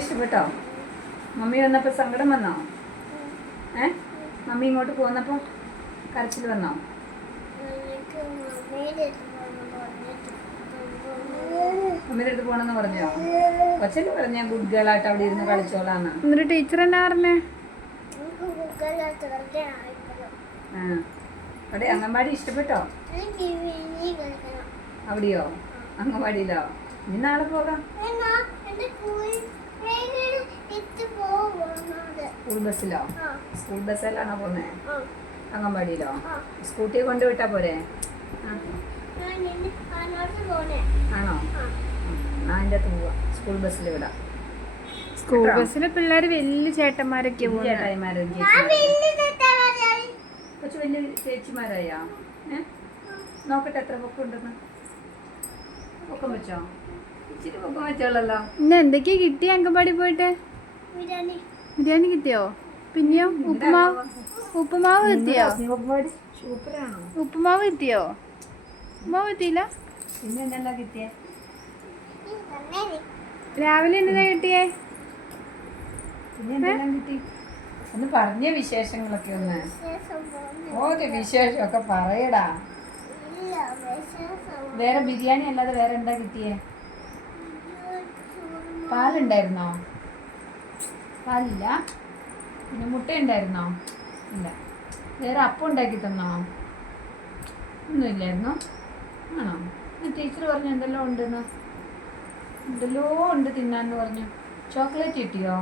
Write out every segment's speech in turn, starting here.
ഇഷ്ടപ്പെട്ടോ? മമ്മി വന്നപ്പോൾ സങ്കടം വന്നോ? മമ്മി ഇങ്ങോട്ട് പോന്നപ്പോൾ കരച്ചിൽ വന്നോ? മമ്മിയുടെ അടുത്ത് പോണെന്ന് പറഞ്ഞോ? കൊച്ചല്ലേ പറഞ്ഞ ഗുഡ് ഗേൾ ആയിട്ട് അവിടെ ഇരുന്ന് കളിച്ചോളാന്ന്. എന്നിട്ട് ടീച്ചർ എന്നാ പറഞ്ഞേ? അവിടെ അംഗൻവാടി ഇഷ്ടപ്പെട്ടോ? അവിടെയോ? അംഗൻവാടിയിലോ? ഇനി നാളെ പോകാം. സ്കൂൾ ബസ്സിലോ? സ്കൂൾ ബസ്സിലാണോ പോന്നെ? അംഗൻവാടിയിലോ? സ്കൂട്ടിയെ കൊണ്ടുവിട്ടാ പോരെ? ആണോ? അതിൻ്റെ അകത്ത് പോവാ. സ്കൂൾ ബസ്സിൽ വിടാം. സ്കൂൾ ബസ്സിലെ പിള്ളേര് വലിയ ചേട്ടന്മാരൊക്കെ ചേട്ടായിമാരും കൊച്ചു വലിയ ചേച്ചിമാരായാ? നോക്കട്ടെ എത്ര പൊക്കം ഉണ്ടെന്ന്. പൊക്കം വെച്ചോ? ഇച്ചിരി പൊക്കം വെച്ചോളല്ലോ. ഇന്ന് എന്തൊക്കെയാ കിട്ടി അംഗൻവാടി പോയിട്ട്? ബിരിയാണി കിട്ടിയോ? പിന്നെയോ ഉപ്പുമാവ് കിട്ടിയോ? സൂപ്പറാണോ? ഉപ്പുമാവ് കിട്ടിയോ? ഉപ്പുമാവ് കിട്ടിയില്ല. പിന്നെ എന്തെല്ലാം കിട്ടിയേ? രാവിലെ എന്താ കിട്ടിയേ? പിന്നെ എന്തെല്ലാം കിട്ടി? ഒന്ന് പറഞ്ഞ വിശേഷങ്ങളൊക്കെ ഒന്ന്. ഓക്കെ വിശേഷമൊക്കെ പറയടാ. വേറെ ബിരിയാണി അല്ലാതെ വേറെ എന്താ കിട്ടിയേ? പാലുണ്ടായിരുന്നോ? പാലില്ല. പിന്നെ മുട്ട ഉണ്ടായിരുന്നോ? ഇല്ല. വേറെ അപ്പം ഉണ്ടാക്കി തന്നോ? ഒന്നുമില്ലായിരുന്നോ? ആണോ? ടീച്ചർ പറഞ്ഞു എന്തെല്ലോ ഉണ്ടെന്ന്. എന്തെല്ലോ ഉണ്ട് തിന്നാന്ന് പറഞ്ഞു. ചോക്ലേറ്റ് കിട്ടിയോ?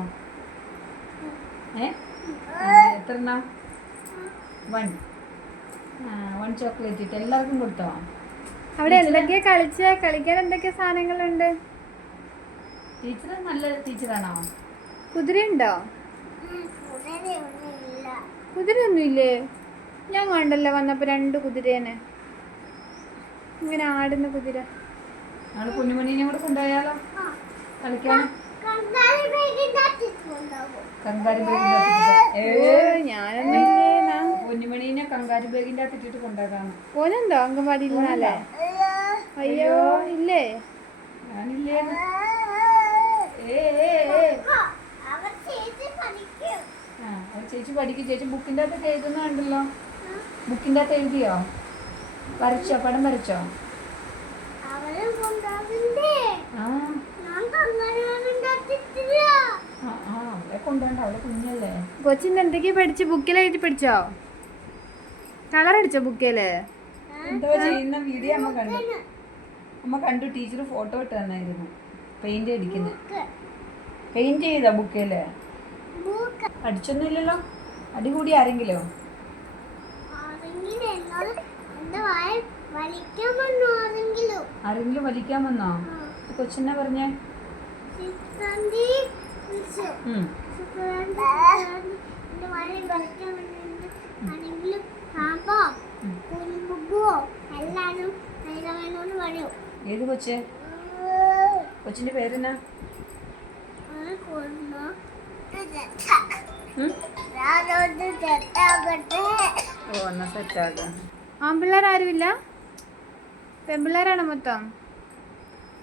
എത്ര എണ്ണ? 1 ചോക്ലേറ്റ് ഇട്ട് എല്ലാവർക്കും കൊടുത്തോ? അവിടെ എന്തൊക്കെയാ കളിക്കാൻ എന്തൊക്കെയാ സാധനങ്ങളുണ്ട്? ടീച്ചർ നല്ല ടീച്ചറാണോ? കുതിരയുണ്ടോ? കുതിരയൊന്നും ഇല്ലേ? ഞാൻ കണ്ടല്ലോ വന്നപ്പോ 2 കുതിരേനെ, ഇങ്ങനെ ആടുന്ന കുതിര. നാളെ കുഞ്ഞുമണീനെ കൂടെ കൊണ്ടുപോയാലോ കളിക്കാൻ? കുഞ്ഞുമണീനെ കങ്കാരി ബാഗിന്റെ അകത്ത് ഇട്ടിട്ട് കൊണ്ടുപോകാണ്. പോലെന്തോ അംഗൻവാടിയിൽ നിന്നല്ലേ? അയ്യോ ഇല്ലേ? ഞാനില്ലേ. ചേച്ചി പഠിക്കും. ചേച്ചി ബുക്കിന്റെ അകത്ത് എഴുതുന്നുണ്ടല്ലോ. ബുക്കിന്റെ അകത്ത് എഴുതിയോ? വരച്ചോ? പടം വരച്ചോ? അവളെ കൊണ്ടുപോണ്ട, അവളെ കുഞ്ഞല്ലേ. കൊച്ചിന് എന്തൊക്കെയാ പഠിച്ച്? ബുക്കിലെഴുതി പഠിച്ചോ? കളർ അടിച്ചോ ബുക്കില്? എന്തോ ചെയ്യുന്ന വീഡിയോ അമ്മ കണ്ടു. ടീച്ചർ ഫോട്ടോ ഇട്ട് തന്നായിരുന്നു. പെയിന്റ് അടിക്കുന്നത്. പെയിന്റ് ചെയ്താ ബുക്കില്? അടിച്ചൊന്നുമില്ലല്ലോ. അടികൂടി ആരെങ്കിലോ? ആരെങ്കിലും വലിക്കാൻ വന്നോ? കൊച്ചിനെ പറഞ്ഞേ. ഏത് കൊച്ച്? കൊച്ചിന്റെ പേരെന്നാ? ഓ എന്നാ സെറ്റാക്കാം. ആൺപിള്ളേർ ആരുമില്ല? പെൺപിള്ളേരാണ് മൊത്തം.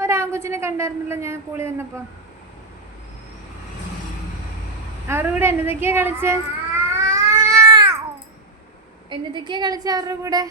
ഒരാൺകൊച്ചിനെ കണ്ടായിരുന്നല്ലോ ഞാൻ സ്കൂളിൽ വന്നപ്പോ. അവരുടെ കൂടെ എന്നതൊക്കെയാ കളിച്ചേ? അവരുടെ കൂടെ